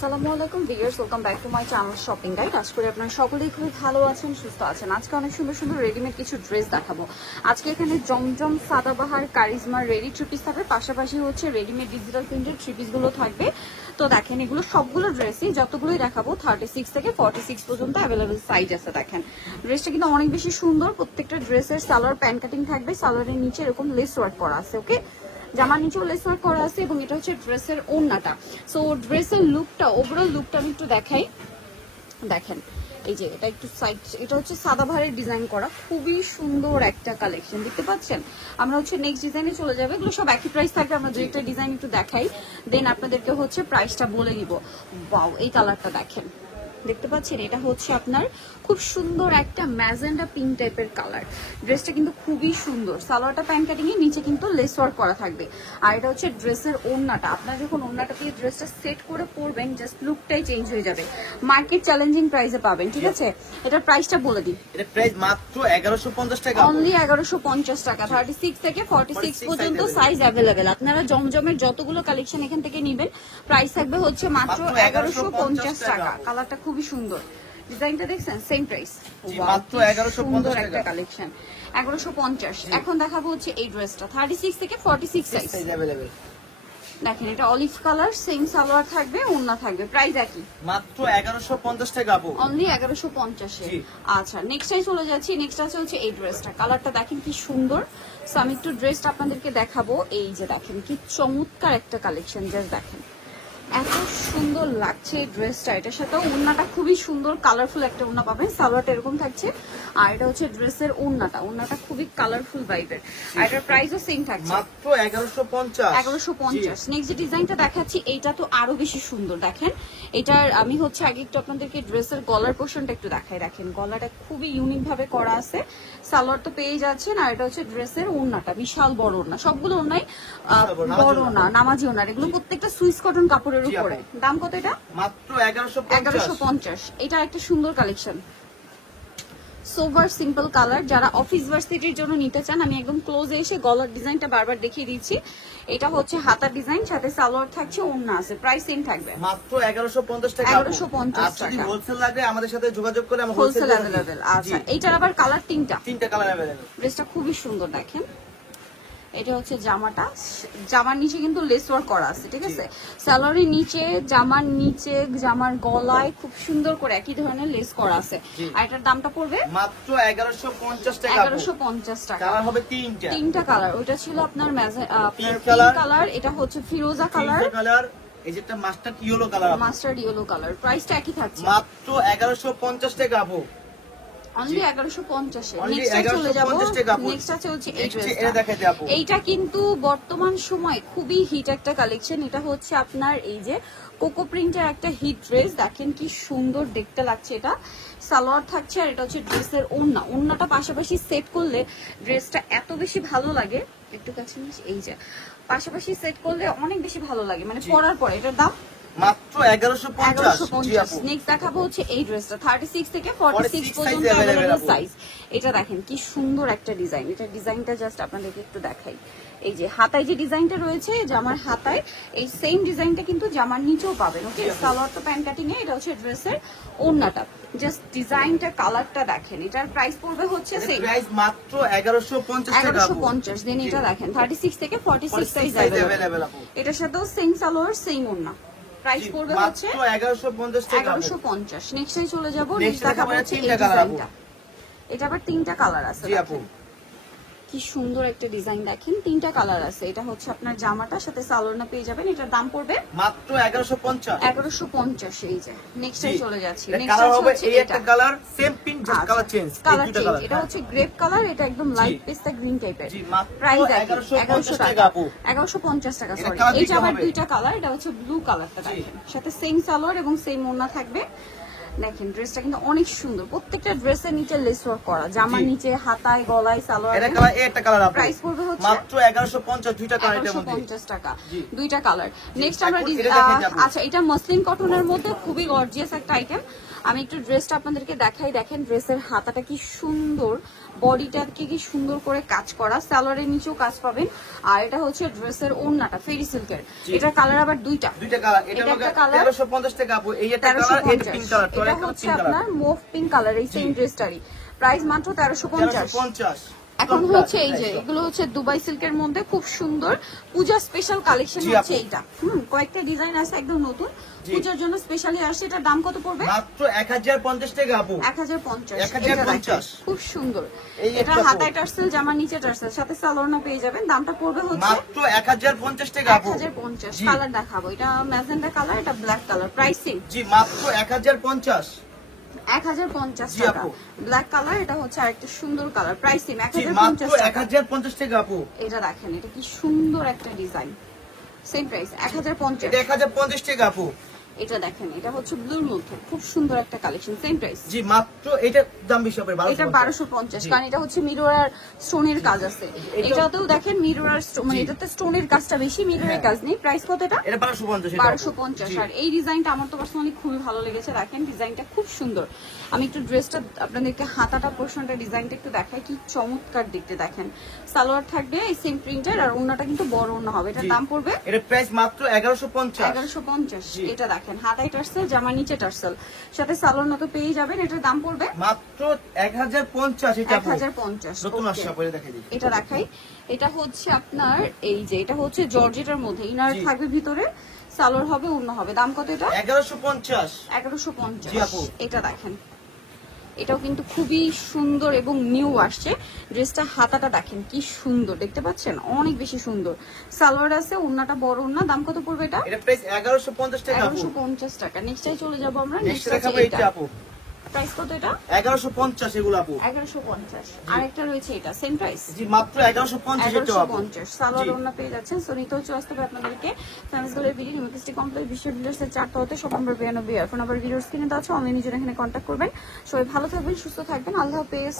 আসসালামু আলাইকুম viewers, welcome back to my channel shopping guide. আশা করি আপনারা সকলেই খুবই ভালো আছেন, সুস্থ আছেন। আজকে অনেক সুন্দর সুন্দর রেডিমেড কিছু ড্রেস দেখাবো। আজকে এখানে জমজম, সাদাবাহার, কারিজমার রেডি থ্রি পিস থাকবে, পাশাপাশি হচ্ছে রেডিমেড ডিজিটাল প্রিন্টেড থ্রি পিসগুলো থাকবে। তো দেখেন এগুলো সবগুলো ড্রেসই যতগুলোই দেখাবো 36 থেকে 46 পর্যন্ত অ্যাভেলেবেল সাইজ আছে। দেখেন ড্রেসটা কিন্তু অনেক বেশি সুন্দর। প্রত্যেকটা ড্রেসের সালোয়ার প্যান্ট কাটিং থাকবে, সালোয়ারের নিচে এরকম লেস ওয়ার্ক করা আছে। ওকে, জামার নিচেও লেস ওয়ার্ক করা আছে এবং এটা হচ্ছে ড্রেসের ওড়নাটা। সো ড্রেসের লুকটা, ওভারঅল লুকটা আমি একটু দেখাই। দেখেন এই যে এটা একটু সাইড, এটা হচ্ছে সাদাবাহারের ডিজাইন করা, খুবই সুন্দর একটা কালেকশন দেখতে পাচ্ছেন। আমরা হচ্ছে নেক্সট ডিজাইনে চলে যাবে। এগুলো সব একই প্রাইস থাকবে। আমরা দুইটা ডিজাইন একটু দেখাই, দেন আপনাদেরকে হচ্ছে প্রাইসটা বলে দিব। ওয়াও, এই কালারটা দেখেন, দেখতে পাচ্ছেন এটা হচ্ছে আপনার খুব সুন্দর একটা ম্যাজেন্ডা পিঙ্ক টাইপের কালার। ড্রেসটা কিন্তু খুবই সুন্দর। সালোয়ারটা প্যান্ট কাটিং এর নিচে কিন্তু লেস ওয়ার্ক করা থাকবে। আর এটা হচ্ছে ড্রেসের ওড়নাটা। আপনারা যখন ওড়নাটা দিয়ে ড্রেসটা সেট করে পরবেন, জাস্ট লুকটাই চেঞ্জ হয়ে যাবে। মার্কেট চ্যালেঞ্জিং প্রাইসে পাবেন, ঠিক আছে? এটার প্রাইসটা বলে দিই। এটা প্রাইস মাত্র 1150 টাকা, অনলি 1150 টাকা। 36 থেকে 46 পর্যন্ত সাইজ अवेलेबल। আপনারা জমজমের যতগুলো কালেকশন এখান থেকে নেবেন, প্রাইস থাকবে হচ্ছে মাত্র 1150 টাকা। কালারটা খুবই সুন্দর, ডিজাইনটা দেখছেন, সেম প্রাইস। মাত্র 1150 টাকা একটা কালেকশন 1150। এখন দেখাবো হচ্ছে এই ড্রেসটা 36 থেকে 46 সাইজ अवेलेबल। দেখেন এটা অলিভ কালার, সেম সালোয়ার থাকবে, ওড়না থাকবে, প্রাইস একই, মাত্র 1150 টাকা আপু, অনলি 1150 এ। আচ্ছা নেক্সট টাইম চলে যাচ্ছি। নেক্সট আছে হচ্ছে এই ড্রেসটা। কালারটা দেখেন কি সুন্দর। সো আমি একটু ড্রেসটা আপনাদেরকে দেখাবো। এই যে দেখেন কি চমৎকার একটা কালেকশন, জাস্ট দেখেন এত সুন্দর লাগছে ড্রেসটা। এটার সাথে ওড়নাটা খুবই সুন্দর, কালারফুল একটা ওড়না পাবেন। সালোয়ারটা এরকম থাকছে, আর এটা হচ্ছে ড্রেসের ওড়নাটা। ওড়নাটা খুবই কালারফুল ভাইবের, আর এটার প্রাইসও সেম থাকছে মাত্র 1150। 1150। নেক্সট যে ডিজাইনটা দেখাচ্ছি, এইটা তো আরো বেশি সুন্দর। দেখেন এটার আমি হচ্ছে আগে একটু আপনাদেরকে ড্রেসের গলার পোর্শনটা একটু দেখাই। দেখেন গলাটা খুবই ইউনিক ভাবে করা আছে। সালোয়ার তো পেয়ে যাচ্ছেন, আর এটা হচ্ছে ড্রেসের ওড়নাটা, বিশাল বড় ওড়না। সবগুলো ওড়নাই বড় না, নামাজি ওড়না। এগুলো প্রত্যেকটা সুইস কটন কাপড়ের উপরে। দাম কত এটা? মাত্র 1150। এটা একটা সুন্দর কালেকশন, সোভার সিম্পল কালার। যারা অফিস ভার্সিটির জন্য নিতে চান, আমি একদম ক্লোজে এসে গলার ডিজাইনটা বারবার দেখিয়ে দিচ্ছি। এটা হচ্ছে হাতার ডিজাইন, সাথে সালোয়ার থাকছে, ওড়না আছে, প্রাইস সেম থাকবে মাত্র 1150 টাকা। 1150 টাকা। যদি হোলসেল লাগে আমাদের সাথে যোগাযোগ করে আমরা হোলসেল अवेलेबल। আচ্ছা এইটার আবার কালার তিনটা কালার अवेलेबल। ড্রেসটা খুবই সুন্দর। দেখেন এটা হচ্ছে জামাটা, জামার নিচে কিন্তু লেস ওয়ার্ক করা আছে, ঠিক আছে? সালোয়ারের নিচে, জামার নিচে, জামার গলায় খুব সুন্দর করে একই ধরনের লেস করা আছে। আর এটার দামটা পড়বে মাত্র 1150 টাকা। 1150 টাকা। কালার হবে তিনটা কালার। ওটা ছিল আপনার পিঙ্ক কালার, এটা হচ্ছে ফিরোজা কালার, এই যেটা mustard yellow colour. Mustard yellow colour. প্রাইসটা একই থাকছে, মাত্র 1150 টাকা আপু, অনলি 1150 এ। নেক্সট চলে যাব। নেক্সট আছে হচ্ছে এই ড্রেসটা। এইটা কিন্তু বর্তমান সময় খুবই হিট একটা কালেকশন। এটা হচ্ছে আপনার এই যে কোকো প্রিন্টের একটা হিট ড্রেস। দেখেন কি সুন্দর দেখতে লাগছে। এটা সালোয়ার থাকছে, আর এটা হচ্ছে ড্রেসের ওড়না। ওড়নাটা পাশাপাশি সেট করলে ড্রেসটা এত বেশি ভালো লাগে। একটু কাছে এই যে পাশাপাশি সেট করলে অনেক বেশি ভালো লাগে, মানে পরার পরে। এটার দাম মাত্র 1150। নেক্সট দেখাবো হচ্ছে এই ড্রেসটা 36 থেকে 46 পর্যন্ত अवेलेबल সাইজ। এটা দেখেন কি সুন্দর একটা ডিজাইন। এটা ডিজাইনটা জাস্ট আপনাদেরকে একটু দেখাই। এই যে হাতায় যে ডিজাইনটা রয়েছে জামার হাতায়, এই সেম ডিজাইনটা কিন্তু জামার নিচেও পাবেন। ওকে, সালোয়ার তো প্যান্ট কাটিং এ। এটা হচ্ছে ড্রেসের ওড়নাটা, জাস্ট ডিজাইনটা, কালারটা দেখেন। এটার প্রাইস পড়বে হচ্ছে সেম, প্রাইস মাত্র 1150 টাকা। 1150। দেন এটা দেখেন 36 থেকে 46 সাইজ अवेलेबल। এটার সাথেও সেম সালোয়ার, সেম ওড়না। প্রাইস পড়বে হচ্ছে 1150 টাকা। 1150। নেক্সটে চলে যাব। নেক্সট দেখাবো হচ্ছে এই ডিজাইনটা। এটা আবার তিনটা কালার আছে। জি আপু, কি সুন্দর একটা ডিজাইন। দেখেন তিনটা কালার আছে। এটা হচ্ছে আপনার জামাটার সাথে সালোয়ারটা পেয়ে যাবেন। এটার দাম পড়বে মাত্র 1150। 1150। এই যে নেক্সটে চলে যাচ্ছি। নেক্সট হবে এই একটা colour, same pink, just colour change. এটা হচ্ছে গ্রেপ কালার, এটা একদম লাইট পেস্তা গ্রিন টাইপের। জি, মাত্র প্রাইস 1150 টাকা আপু। 1150 টাকা। সরি, এটা আবার দুইটা কালার। এটা হচ্ছে ব্লু কালারটা, দেখেন সাথে সেম সালোয়ার এবং সেম ওড়না থাকবে। দেখেন ড্রেসটা কিন্তু অনেক সুন্দর। প্রত্যেকটা ড্রেসের নিচে লেস ওয়ার্ক করা, জামার নিচে, হাতায়, গলায়, সালোয়ার। এটা কালার, একটা কালার আপু। প্রাইস পড়বে হচ্ছে মাত্র 1150। দুইটা কালার এর মধ্যে 1150 টাকা, দুইটা কালার। নেক্সট আমরা এখন আচ্ছা এটা মসলিন কটনের মধ্যে খুবই গর্জিয়াস একটা আইটেম। আমি একটু ড্রেসটা আপনাদেরকে দেখাই, দেখেন ড্রেসের হাতাটা কি সুন্দর, বডিটাকে কি সুন্দর করে কাজ করা, সালোয়ারের নিচেও কাজ পাবেন। আর এটা হচ্ছে ড্রেসের ওড়নাটা ফেরি সিল্কের, এটার কালার আবার দুইটা কালার। এটা একটা হলো কালার 1350 টাকা আপু। এই একটা কালার, এটা পিঙ্ক কালার, এটা হচ্ছে আপনার মুভ পিঙ্ক কালার, এই সেম ড্রেসটারই প্রাইস মাত্র 1350। এখন হচ্ছে এই যে এগুলো হচ্ছে দুবাই সিল্কের মধ্যে খুব সুন্দর পূজা স্পেশাল কালেকশন হচ্ছে এইটা। কয়েকটা ডিজাইন আছে একদম নতুন পূজার জন্য স্পেশালি আসছে। এটার দাম কত পড়বে? মাত্র 1050 টাকা আপু। 1050। খুব সুন্দর। এটা হাতায় টার্সেল, জামার নিচে টার্সেল, সাথে সালোয়ারও পেয়ে যাবেন। দামটা পড়বে হচ্ছে মাত্র 1050 টাকা আপু। 1050। কালার দেখাবো, এটা ম্যাজেন্টা কালার, এটা ব্ল্যাক কালার। প্রাইসিং জি মাত্র 1050। 1050 টাকা। ব্ল্যাক কালার, এটা হচ্ছে আরেকটা সুন্দর কালার। প্রাইসিং 1050 টাকা আপু। এটা দেখেন, এটা কি সুন্দর একটা ডিজাইন, সেম প্রাইস 1050। এটা 1050 টাকা আপু। এটা দেখেন, এটা হচ্ছে ব্লুর মধ্যে খুব সুন্দর একটা কালেকশন, সেম প্রাইস। জি মাত্র এটা দাম বেশি হবে 1250। এটা 1250, কারণ এটা হচ্ছে মিরর আর স্টোনের কাজ আছে। এটাতেও দেখেন মিরর আর মানে এটাতে স্টোনের কাজটা বেশি, মিররের কাজ নেই। প্রাইস কত এটা? এটা 1250। 1250। আর এই ডিজাইনটা আমার তো পার্সোনালি খুবই ভালো লেগেছে, দেখেন ডিজাইনটা খুব সুন্দর। আমি একটু ড্রেসটা আপনাদেরকে হাতাটা পোরশনটা ডিজাইনটা একটু দেখাই, কি চমৎকার দেখতে। দেখেন সালোয়ার থাকবে এই সেম প্রিন্টের, আর ওন্নাটা কিন্তু বড় ওন্না হবে। এটার দাম পড়বে, এটা প্রাইস মাত্র 1150। 1150। এটা দেখেন হাতায় টার্সেল, জামা নিচে টার্সেল, সাথে সালোয়ার মতো পেয়ে যাবেন। এটার দাম পড়বে মাত্র 1050। এটা 1050। নতুন আসছে পরে দেখাই দিই। এটা দেখাই, এটা হচ্ছে আপনার এই যে এটা হচ্ছে জর্জেটের মধ্যে, ইনার থাকবে ভিতরে, সালোয়ার হবে, ওড়না হবে। দাম কত এটা? 1150। 1150। এটা দেখেন, এটাও কিন্তু খুবই সুন্দর এবং নিউ আসছে। ড্রেসটা হাতাটা দেখেন কি সুন্দর, দেখতে পাচ্ছেন অনেক বেশি সুন্দর। সালোয়ার আছে, ওড়নাটা বড় ওড়না। দাম কত পড়বে এটা? এটা প্রাইস 1150 টাকা আপু। 1150 টাকা। নেক্সটে চলে যাব আমরা। নেক্সট দেখাবো এটা আপু। প্রাইস কত এটা? 1150 এগুলো আপু। 1150। আরেকটা রয়েছে এটা সেম প্রাইস। জি মাত্র 1150 এটা আপু। 1150 সালোয়ার ওড়না পেয়ে যাচ্ছেন। সো নিতে হচ্ছে আসতে হবে আপনাদেরকে ফ্যামিলি স্টোরের ভিডিও নিউমার্কেট কমপ্লেক্স বিশ্ব বিল্ডার্সের 4 তলাতে, শপ নাম্বার 92। ফোন নাম্বার ভিডিওর স্ক্রিনে দেওয়া আছে, অনলাইনে জন্য এখানে কন্ট্যাক্ট করবেন। সবাই ভালো থাকবেন, সুস্থ থাকবেন, আল্লাহ হাফেজ।